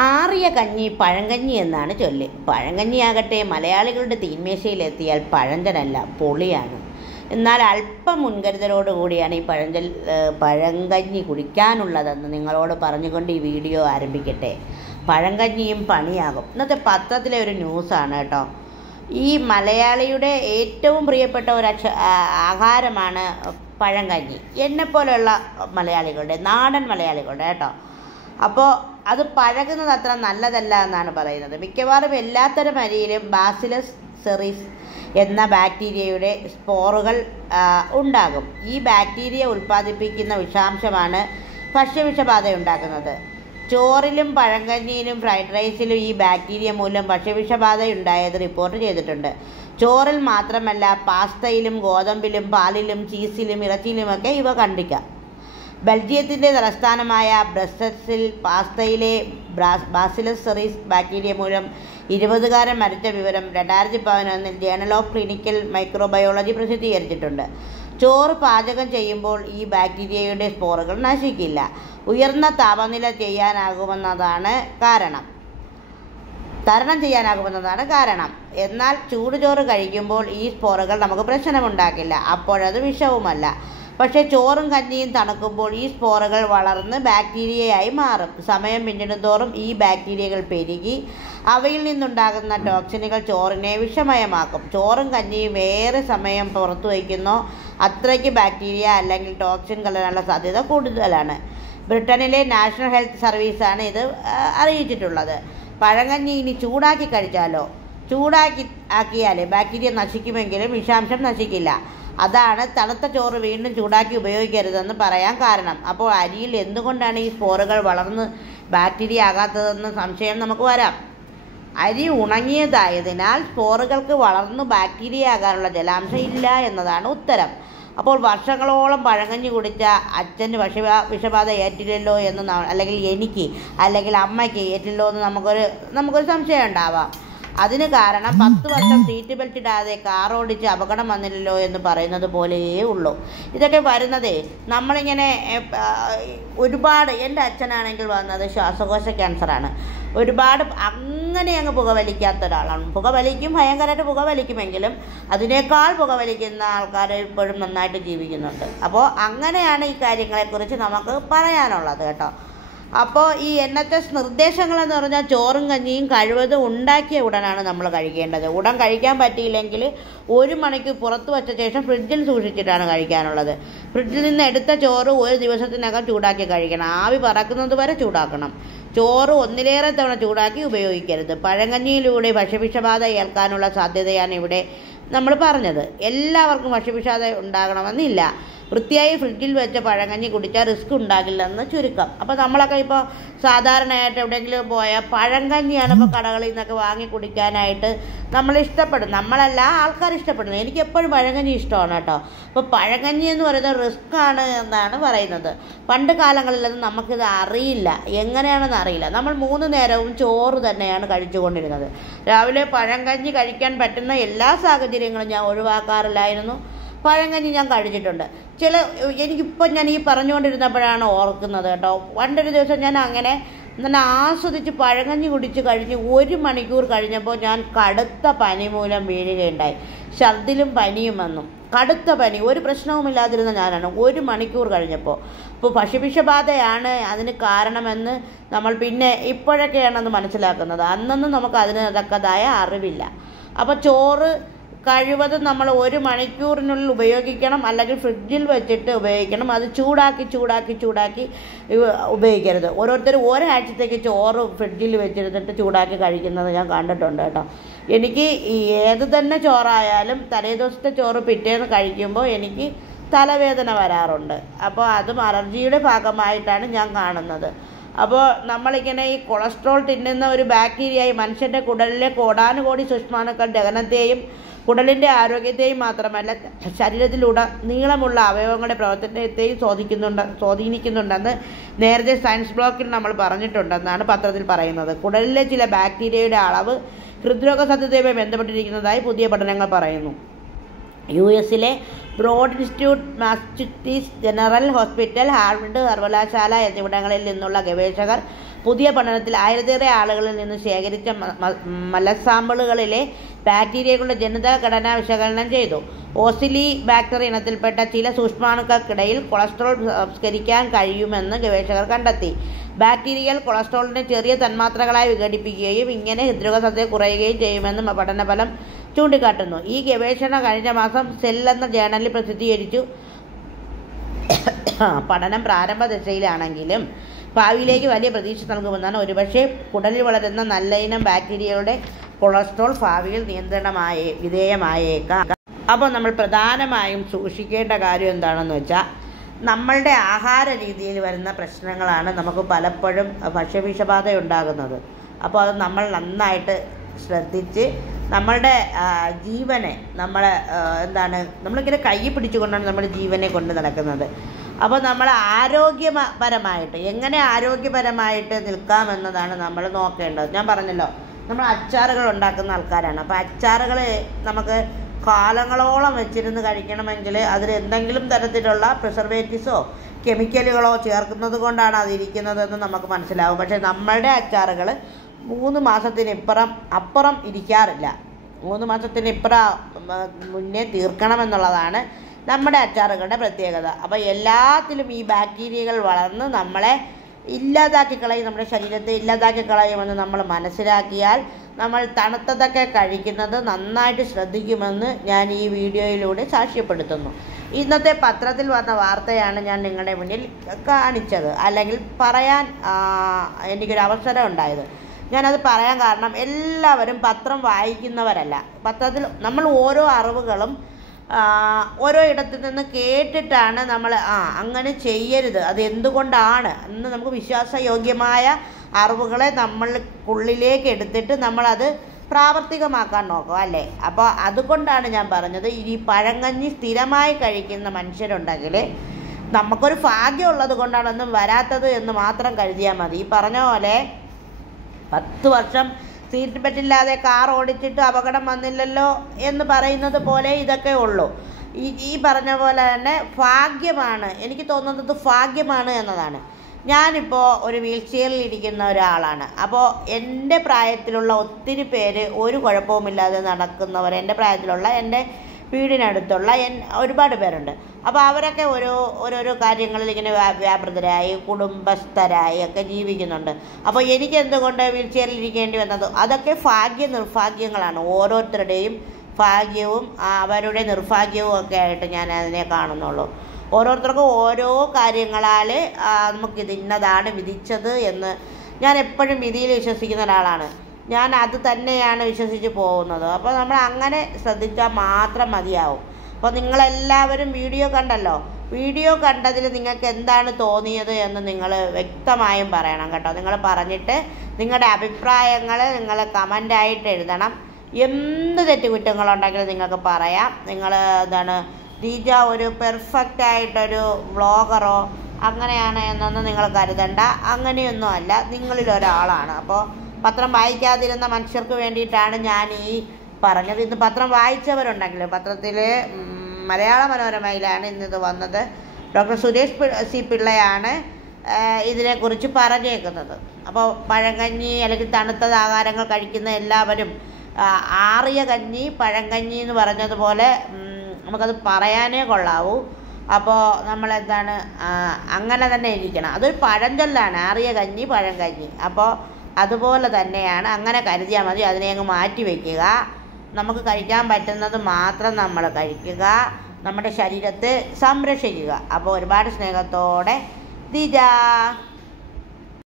ആറിയ കഞ്ഞി പഴങ്കഞ്ഞി എന്നാണ് ചൊല്ല്. പഴങ്കഞ്ഞിയാകട്ടെ മലയാളികളുടെ തീന്മേശയിലെത്തിയാൽ പഴഞ്ചനല്ല, പൊളിയാണ്. എന്നാൽ അല്പം മുൻകരുതലോടുകൂടിയാണ് ഈ പഴങ്കഞ്ഞി കുടിക്കാനുള്ളതെന്ന് നിങ്ങളോട് പറഞ്ഞുകൊണ്ട് ഈ വീഡിയോ ആരംഭിക്കട്ടെ. പഴങ്കഞ്ഞിയും പണിയാകും. ഇന്നത്തെ പത്രത്തിലെ ഒരു ന്യൂസാണ് കേട്ടോ. ഈ മലയാളിയുടെ ഏറ്റവും പ്രിയപ്പെട്ട ഒരു ആഹാരമാണ് പഴങ്കഞ്ഞി. എന്നെപ്പോലെയുള്ള മലയാളികളുടെ, നാടൻ മലയാളികളുടെ കേട്ടോ. അപ്പോൾ അത് പഴകുന്നത് അത്ര നല്ലതല്ല എന്നാണ് പറയുന്നത്. മിക്കവാറും എല്ലാത്തരം അരിയിലും ബാസിലസ് സെറീസ് എന്ന ബാക്ടീരിയയുടെ സ്പോറുകൾ ഉണ്ടാകും. ഈ ബാക്ടീരിയ ഉൽപ്പാദിപ്പിക്കുന്ന വിഷാംശമാണ് ഭക്ഷ്യവിഷബാധ ഉണ്ടാക്കുന്നത്. ചോറിലും പഴങ്കഞ്ഞിയിലും ഫ്രൈഡ് റൈസിലും ഈ ബാക്ടീരിയ മൂലം ഭക്ഷ്യവിഷബാധ ഉണ്ടായത് റിപ്പോർട്ട് ചെയ്തിട്ടുണ്ട്. ചോറിൽ മാത്രമല്ല, പാസ്തയിലും ഗോതമ്പിലും പാലിലും ചീസിലും ഇറച്ചിയിലുമൊക്കെ ഇവ കണ്ടിക്കാം. ബെൽജിയത്തിൻ്റെ തലസ്ഥാനമായ ബ്രസൽസിൽ പാസ്തയിലെ ബാസിലസ് സെറീസ് ബാക്ടീരിയ മൂലം 20കാരൻ മരിച്ച വിവരം 2011 ജേണൽ ഓഫ് ക്ലിനിക്കൽ മൈക്രോബയോളജി പ്രസിദ്ധീകരിച്ചിട്ടുണ്ട്. ചോറ് പാചകം ചെയ്യുമ്പോൾ ഈ ബാക്ടീരിയയുടെ സ്പോറുകൾ നശിക്കില്ല. ഉയർന്ന താപനില തരണം ചെയ്യാനാകുമെന്നതാണ് കാരണം. എന്നാൽ ചൂടുചോറ് കഴിക്കുമ്പോൾ ഈ സ്പോറുകൾ നമുക്ക് പ്രശ്നമുണ്ടാക്കില്ല. അപ്പോഴത് വിഷവുമല്ല. പക്ഷേ ചോറും കഞ്ഞിയും തണുക്കുമ്പോൾ ഈ സ്പോറുകൾ വളർന്ന് ബാക്ടീരിയയായി മാറും. സമയം പിന്നിടുന്തോറും ഈ ബാക്ടീരിയകൾ പെരുകി അവയിൽ നിന്നുണ്ടാകുന്ന ടോക്സിനുകൾ ചോറിനെ വിഷമയമാക്കും. ചോറും കഞ്ഞിയും ഏറെ സമയം പുറത്തു വയ്ക്കുന്നോ അത്രയ്ക്ക് ബാക്ടീരിയ അല്ലെങ്കിൽ ടോക്സിൻ കലരാനുള്ള സാധ്യത കൂടുതലാണ്. ബ്രിട്ടനിലെ നാഷണൽ ഹെൽത്ത് സർവീസാണ് ഇത് അറിയിച്ചിട്ടുള്ളത്. പഴങ്കഞ്ഞി ഇനി ചൂടാക്കി കഴിച്ചാലോ? ആക്കിയാൽ ബാക്ടീരിയ നശിക്കുമെങ്കിലും വിഷാംശം നശിക്കില്ല. അതാണ് തണുത്ത ചോറ് വീണ്ടും ചൂടാക്കി ഉപയോഗിക്കരുതെന്ന് പറയാൻ കാരണം. അപ്പോൾ അരിയിൽ എന്തുകൊണ്ടാണ് ഈ സ്പോറുകൾ വളർന്ന് ബാക്ടീരിയ ആകാത്തതെന്ന് സംശയം നമുക്ക് വരാം. അരി ഉണങ്ങിയതായതിനാൽ സ്പോറുകൾക്ക് വളർന്നു ബാക്ടീരിയ ആകാനുള്ള ജലാംശം ഇല്ല എന്നതാണ് ഉത്തരം. അപ്പോൾ വർഷങ്ങളോളം പഴങ്കഞ്ഞി കുടിച്ച അച്ഛന് വിഷബാധ ഏറ്റില്ലല്ലോ എന്ന്, അല്ലെങ്കിൽ എനിക്ക്, അല്ലെങ്കിൽ അമ്മയ്ക്ക് ഏറ്റില്ലോ എന്ന് നമുക്കൊരു സംശയം ഉണ്ടാവാം. അതിന് കാരണം 10 വർഷം സീറ്റ് ബെൽറ്റ് ഇടാതെ കാർ ഓടിച്ച് അപകടം വന്നില്ലല്ലോ എന്ന് പറയുന്നത് പോലെയേ ഉള്ളൂ. ഇതൊക്കെ വരുന്നതേ നമ്മളിങ്ങനെ ഒരുപാട്, എൻ്റെ അച്ഛനാണെങ്കിൽ വന്നത് ശ്വാസകോശ ക്യാൻസറാണ്. ഒരുപാട് അങ്ങനെ അങ്ങ് പുകവലിക്കാത്ത ഒരാളാണ്. പുകവലിക്കും, ഭയങ്കരമായിട്ട് പുകവലിക്കുമെങ്കിലും അതിനേക്കാൾ പുകവലിക്കുന്ന ആൾക്കാർ ഇപ്പോഴും നന്നായിട്ട് ജീവിക്കുന്നുണ്ട്. അപ്പോൾ അങ്ങനെയാണ് ഈ കാര്യങ്ങളെക്കുറിച്ച് നമുക്ക് പറയാനുള്ളത് കേട്ടോ. അപ്പോൾ ഈ NHS നിർദ്ദേശങ്ങളെന്ന് പറഞ്ഞാൽ ചോറും കഞ്ഞിയും കഴിവതും ഉണ്ടാക്കിയ ഉടനാണ് നമ്മൾ കഴിക്കേണ്ടത്. ഉടൻ കഴിക്കാൻ പറ്റിയില്ലെങ്കിൽ 1 മണിക്കൂർ പുറത്ത് വച്ച ശേഷം ഫ്രിഡ്ജിൽ സൂക്ഷിച്ചിട്ടാണ് കഴിക്കാനുള്ളത്. ഫ്രിഡ്ജിൽ നിന്ന് എടുത്ത ചോറ് 1 ദിവസത്തിനകം ചൂടാക്കി കഴിക്കണം. ആവി പറക്കുന്നത് വരെ ചൂടാക്കണം. ചോറ് ഒന്നിലേറെ തവണ ചൂടാക്കി ഉപയോഗിക്കരുത്. പഴങ്കഞ്ഞിയിലൂടെ ഭക്ഷ്യവിഷബാധ ഏൽക്കാനുള്ള സാധ്യതയാണ് ഇവിടെ നമ്മൾ പറഞ്ഞത്. എല്ലാവർക്കും ഭക്ഷ്യവിഷബാധ ഉണ്ടാകണമെന്നില്ല. വൃത്തിയായി ഫ്രിഡ്ജിൽ വെച്ച പഴങ്കഞ്ഞി കുടിച്ചാൽ റിസ്ക് ഉണ്ടാകില്ലെന്ന് ചുരുക്കം. അപ്പോൾ നമ്മളൊക്കെ ഇപ്പോൾ സാധാരണയായിട്ട് എവിടെയെങ്കിലും പോയാൽ പഴങ്കഞ്ഞിയാണ് ഇപ്പോൾ കടകളിൽ നിന്നൊക്കെ വാങ്ങി കുടിക്കാനായിട്ട് നമ്മൾ ഇഷ്ടപ്പെടും. നമ്മളല്ല, ആൾക്കാർ ഇഷ്ടപ്പെടുന്നത്. എനിക്ക് എപ്പോഴും പഴങ്കഞ്ഞി ഇഷ്ടമാണ് കേട്ടോ. അപ്പോൾ പഴങ്കഞ്ഞി എന്ന് പറയുന്നത് റിസ്ക്കാണ് എന്നാണ് പറയുന്നത്. പണ്ട് കാലങ്ങളിലൊന്നും നമുക്കിത് അറിയില്ല, എങ്ങനെയാണെന്ന് അറിയില്ല. നമ്മൾ 3 നേരവും ചോറ് തന്നെയാണ് കഴിച്ചുകൊണ്ടിരുന്നത്. രാവിലെ പഴങ്കഞ്ഞി കഴിക്കാൻ പറ്റുന്ന എല്ലാ സാഹചര്യങ്ങളും ഞാൻ ഒഴിവാക്കാറില്ലായിരുന്നു. പഴങ്കഞ്ഞി ഞാൻ കഴിച്ചിട്ടുണ്ട്. എനിക്കിപ്പോൾ ഞാൻ ഈ പറഞ്ഞുകൊണ്ടിരുന്നപ്പോഴാണ് ഓർക്കുന്നത് കേട്ടോ. പണ്ടൊരു ദിവസം ഞാൻ അങ്ങനെ നല്ല ആസ്വദിച്ച് പഴങ്കഞ്ഞി കുടിച്ച് കഴിഞ്ഞ് 1 മണിക്കൂർ കഴിഞ്ഞപ്പോൾ ഞാൻ കടുത്ത പനി മൂലം വീഴുകയുണ്ടായി. ഛർദിലും പനിയും വന്നു. കടുത്ത പനി, ഒരു പ്രശ്നവുമില്ലാതിരുന്ന ഞാനാണ് 1 മണിക്കൂർ കഴിഞ്ഞപ്പോൾ. ഇപ്പോൾ ഭക്ഷ്യവിഷബാധയാണ് അതിന് കാരണമെന്ന് നമ്മൾ പിന്നെ ഇപ്പോഴൊക്കെയാണ് അത് മനസ്സിലാക്കുന്നത്. അന്നൊന്നും നമുക്ക് അതിന് തക്കതായ അറിവില്ല. അപ്പോൾ ചോറ് കഴിവതും നമ്മൾ 1 മണിക്കൂറിനുള്ളിൽ ഉപയോഗിക്കണം, അല്ലെങ്കിൽ ഫ്രിഡ്ജിൽ വെച്ചിട്ട് ഉപയോഗിക്കണം. അത് ചൂടാക്കി ഉപയോഗിക്കരുത്. ഓരോരുത്തർ ഒരാഴ്ചത്തേക്ക് ചോറ് ഫ്രിഡ്ജിൽ വെച്ചിരുന്നിട്ട് ചൂടാക്കി കഴിക്കുന്നത് ഞാൻ കണ്ടിട്ടുണ്ട് കേട്ടോ. എനിക്ക് ഏത് തന്നെ ചോറായാലും തലേദിവസത്തെ ചോറ് പിറ്റേന്ന് കഴിക്കുമ്പോൾ എനിക്ക് തലവേദന വരാറുണ്ട്. അപ്പോൾ അതും അലർജിയുടെ ഭാഗമായിട്ടാണ് ഞാൻ കാണുന്നത്. അപ്പോൾ നമ്മളിങ്ങനെ ഈ കൊളസ്ട്രോൾ തിന്നുന്ന ഒരു ബാക്ടീരിയയായി മനുഷ്യൻ്റെ കുടലിലെ കോടാനുകോടി സൂക്ഷ്മാണുക്കൾ ദഹനത്തെയും കുടലിൻ്റെ ആരോഗ്യത്തെയും മാത്രമല്ല ശരീരത്തിലുടനീളമുള്ള അവയവങ്ങളുടെ പ്രവർത്തനത്തെയും സ്വാധീനിക്കുന്നുണ്ടെന്ന് നേരത്തെ സയൻസ് ബ്ലോക്കിൽ നമ്മൾ പറഞ്ഞിട്ടുണ്ടെന്നാണ് പത്രത്തിൽ പറയുന്നത്. കുടലിലെ ചില ബാക്ടീരിയയുടെ അളവ് ഹൃദ്രോഗ സാധ്യതയുമായി ബന്ധപ്പെട്ടിരിക്കുന്നതായി പുതിയ പഠനങ്ങൾ പറയുന്നു. US-ലെ broad institute, Massachusetts general hospital, Harvard സർവകലാശാല എന്നിവിടങ്ങളിൽ നിന്നുള്ള ഗവേഷകർ പുതിയ പഠനത്തിൽ 1000-ഏറെ ആളുകളിൽ നിന്ന് ശേഖരിച്ച മലസാമ്പിളുകളിലെ ബാക്ടീരിയകളുടെ ജനിതഘടന വിശകലനം ചെയ്തു. ഓസിലി ബാക്ടർ ഇനത്തിൽപ്പെട്ട ചില സൂക്ഷ്മാണുക്കൾക്കിടയിൽ കൊളസ്ട്രോൾ സംസ്കരിക്കാൻ കഴിയുമെന്ന് ഗവേഷകർ കണ്ടെത്തി. ബാക്ടീരിയകൾ കൊളസ്ട്രോളിനെ ചെറിയ തന്മാത്രകളായി വിഘടിപ്പിക്കുകയും ഇങ്ങനെ ഹൃദ്രോഗസാധ്യത കുറയുകയും ചെയ്യുമെന്ന് പഠനഫലം ചൂണ്ടിക്കാട്ടുന്നു. ഈ ഗവേഷണം കഴിഞ്ഞ മാസം സെൽ എന്ന ജേണലിൽ പ്രസിദ്ധീകരിച്ചു. പഠനം പ്രാരംഭ ദശയിലാണെങ്കിലും ഭാവിയിലേക്ക് വലിയ പ്രതീക്ഷ നൽകുമെന്നാണ്. ഒരുപക്ഷെ കുടലിൽ വളരുന്ന നല്ല ഇനം ബാക്ടീരിയകളുടെ കൊളസ്ട്രോൾ ഭാവിയിൽ വിധേയമായേക്കാം. അപ്പോൾ നമ്മൾ പ്രധാനമായും സൂക്ഷിക്കേണ്ട കാര്യം എന്താണെന്ന് വെച്ചാൽ, നമ്മളുടെ ആഹാര രീതിയിൽ വരുന്ന പ്രശ്നങ്ങളാണ് നമുക്ക് പലപ്പോഴും ഭക്ഷ്യവിഷബാധ ഉണ്ടാകുന്നത്. അപ്പോൾ അത് നമ്മൾ നന്നായിട്ട് ശ്രദ്ധിച്ച് നമ്മളുടെ ജീവനെ നമ്മളിങ്ങനെ കൈ പിടിച്ചുകൊണ്ടാണ് നമ്മുടെ ജീവനെ കൊണ്ട് നടക്കുന്നത്. അപ്പോൾ നമ്മൾ എങ്ങനെ ആരോഗ്യപരമായിട്ട് നിൽക്കാമെന്നതാണ് നമ്മൾ നോക്കേണ്ടത്. ഞാൻ പറഞ്ഞല്ലോ, നമ്മൾ അച്ചാറുകൾ ഉണ്ടാക്കുന്ന ആൾക്കാരാണ്. അപ്പോൾ അച്ചാറുകൾ നമുക്ക് കാലങ്ങളോളം വെച്ചിരുന്ന് കഴിക്കണമെങ്കിൽ അതിൽ എന്തെങ്കിലും തരത്തിലുള്ള പ്രിസർവേറ്റീവ്സോ കെമിക്കലുകളോ ചേർക്കുന്നത് കൊണ്ടാണ് അതിരിക്കുന്നതെന്ന് നമുക്ക് മനസ്സിലാവും. പക്ഷേ നമ്മളുടെ അച്ചാറുകൾ 3 മാസത്തിനിപ്പുറം ഇരിക്കാറില്ല. 3 മാസത്തിനിപ്പുറം മുന്നേ തീർക്കണമെന്നുള്ളതാണ് നമ്മുടെ അച്ചാറുകളുടെ പ്രത്യേകത. അപ്പോൾ എല്ലാത്തിലും ഈ ബാക്ടീരിയകൾ വളർന്ന് നമ്മളെ നമ്മുടെ ശരീരത്തെ ഇല്ലാതാക്കി കളയുമെന്ന് നമ്മൾ മനസ്സിലാക്കിയാൽ നമ്മൾ തണുത്തതൊക്കെ കഴിക്കുന്നത് നന്നായിട്ട് ശ്രദ്ധിക്കുമെന്ന് ഞാൻ ഈ വീഡിയോയിലൂടെ സാക്ഷ്യപ്പെടുത്തുന്നു. ഇന്നത്തെ പത്രത്തിൽ വന്ന വാർത്തയാണ് ഞാൻ നിങ്ങളുടെ മുന്നിൽ കാണിച്ചത്, അല്ലെങ്കിൽ പറയാൻ എനിക്കൊരു അവസരം ഉണ്ടായത്. ഞാനത് പറയാൻ കാരണം, എല്ലാവരും പത്രം വായിക്കുന്നവരല്ല. പത്രത്തിൽ നമ്മൾ ഓരോ അറിവുകളും ഓരോ ഇടത്തു നിന്ന് കേട്ടിട്ടാണ് നമ്മൾ അങ്ങനെ ചെയ്യരുത്, അത് എന്തുകൊണ്ടാണ് എന്ന് നമുക്ക് വിശ്വാസയോഗ്യമായ അറിവുകളെ നമ്മൾക്കുള്ളിലേക്ക് എടുത്തിട്ട് നമ്മളത് പ്രാവർത്തികമാക്കാൻ നോക്കും, അല്ലേ? അപ്പോൾ അതുകൊണ്ടാണ് ഞാൻ പറഞ്ഞത്, ഈ പഴങ്കഞ്ഞി സ്ഥിരമായി കഴിക്കുന്ന മനുഷ്യരുണ്ടെങ്കിൽ നമുക്കൊരു ഭാഗ്യമുള്ളത് കൊണ്ടാണൊന്നും വരാത്തത് എന്ന് മാത്രം കരുതിയാൽ മതി. ഈ പറഞ്ഞ പോലെ 10 വർഷം സീറ്റ് ബെൽറ്റില്ലാതെ കാർ ഓടിച്ചിട്ട് അപകടം വന്നില്ലല്ലോ എന്ന് പറയുന്നത് പോലെ ഇതൊക്കെ ഉള്ളൂ. ഈ പറഞ്ഞ പോലെ തന്നെ ഭാഗ്യമാണ്, എനിക്ക് തോന്നുന്നത് ഭാഗ്യമാണ് എന്നതാണ്. ഞാനിപ്പോൾ ഒരു വീൽ ചെയറിൽ ഇരിക്കുന്ന ഒരാളാണ്. അപ്പോൾ എൻ്റെ പ്രായത്തിലുള്ള ഒത്തിരി പേര് ഒരു കുഴപ്പവുമില്ലാതെ നടക്കുന്നവർ, എൻ്റെ പ്രായത്തിലുള്ള, എൻ്റെ വീടിനടുത്തുള്ള ഒരുപാട് പേരുണ്ട്. അപ്പോൾ അവരൊക്കെ ഓരോരോ കാര്യങ്ങളിൽ ഇങ്ങനെ വ്യാപൃതരായി കുടുംബസ്ഥരായി ഒക്കെ ജീവിക്കുന്നുണ്ട്. അപ്പോൾ എനിക്ക് എന്തുകൊണ്ട് വീൽ ചെയറിൽ ഇരിക്കേണ്ടി വന്നത്? അതൊക്കെ നിർഭാഗ്യങ്ങളാണ്. ഓരോരുത്തരുടെയും ഭാഗ്യവും അവരുടെ നിർഭാഗ്യവും ഒക്കെ ആയിട്ട് ഞാൻ അതിനെ കാണുന്നുള്ളൂ. ഓരോരുത്തർക്കും ഓരോ കാര്യങ്ങളാൽ നമുക്കിത് ഇന്നതാണ് വിധിച്ചത് എന്ന്. ഞാൻ എപ്പോഴും വിധിയിൽ വിശ്വസിക്കുന്ന ഒരാളാണ്. ഞാൻ അത് തന്നെയാണ് വിശ്വസിച്ച് പോകുന്നത്. അപ്പോൾ നമ്മൾ അങ്ങനെ ശ്രദ്ധിച്ചാൽ മാത്രം മതിയാവും. അപ്പോൾ നിങ്ങളെല്ലാവരും വീഡിയോ കണ്ടല്ലോ. വീഡിയോ കണ്ടതിൽ നിങ്ങൾക്ക് എന്താണ് തോന്നിയത് എന്ന് നിങ്ങൾ വ്യക്തമായും പറയണം കേട്ടോ. നിങ്ങൾ പറഞ്ഞിട്ട് നിങ്ങളുടെ അഭിപ്രായങ്ങൾ നിങ്ങൾ കമൻ്റായിട്ട് എഴുതണം. എന്ത് തെറ്റുകുറ്റങ്ങളുണ്ടെങ്കിലും നിങ്ങൾക്ക് പറയാം. നിങ്ങൾ ദീജ ഒരു പെർഫെക്റ്റ് ആയിട്ടൊരു വ്ളോഗറോ അങ്ങനെയാണ് എന്നൊന്നും നിങ്ങൾ കരുതണ്ട. അങ്ങനെയൊന്നും അല്ല, നിങ്ങളിലൊരാളാണ്. അപ്പോൾ പത്രം വായിക്കാതിരുന്ന മനുഷ്യർക്ക് വേണ്ടിയിട്ടാണ് ഞാൻ ഈ പറഞ്ഞത്. ഇന്ന് പത്രം വായിച്ചവരുണ്ടെങ്കിൽ, പത്രത്തിൽ മലയാള മനോരമയിലാണ് ഇന്നിത് വന്നത്. ഡോക്ടർ സുരേഷ് സി പിള്ളയാണ് ഇതിനെക്കുറിച്ച് പറഞ്ഞേക്കുന്നത്. അപ്പോൾ പഴങ്കഞ്ഞി അല്ലെങ്കിൽ തണുത്ത ആഹാരങ്ങൾ കഴിക്കുന്ന എല്ലാവരും ആറിയ കഞ്ഞി പഴങ്കഞ്ഞി എന്ന് പറഞ്ഞതുപോലെ നമുക്കത് പറയാനേ കൊള്ളാവൂ. അപ്പോൾ നമ്മളെന്താണ് അങ്ങനെ തന്നെ ഇരിക്കണം. അതൊരു പഴഞ്ചൊല്ലാണ്, ആറിയ കഞ്ഞി പഴങ്കഞ്ഞി. അപ്പോൾ അതുപോലെ തന്നെയാണ്, അങ്ങനെ കരുതിയാൽ മതി. അതിനെ അങ്ങ് മാറ്റി വയ്ക്കുക. നമുക്ക് കഴിക്കാൻ പറ്റുന്നത് മാത്രം നമ്മൾ കഴിക്കുക, നമ്മുടെ ശരീരത്തെ സംരക്ഷിക്കുക. അപ്പോൾ ഒരുപാട് സ്നേഹത്തോടെ ദീജ.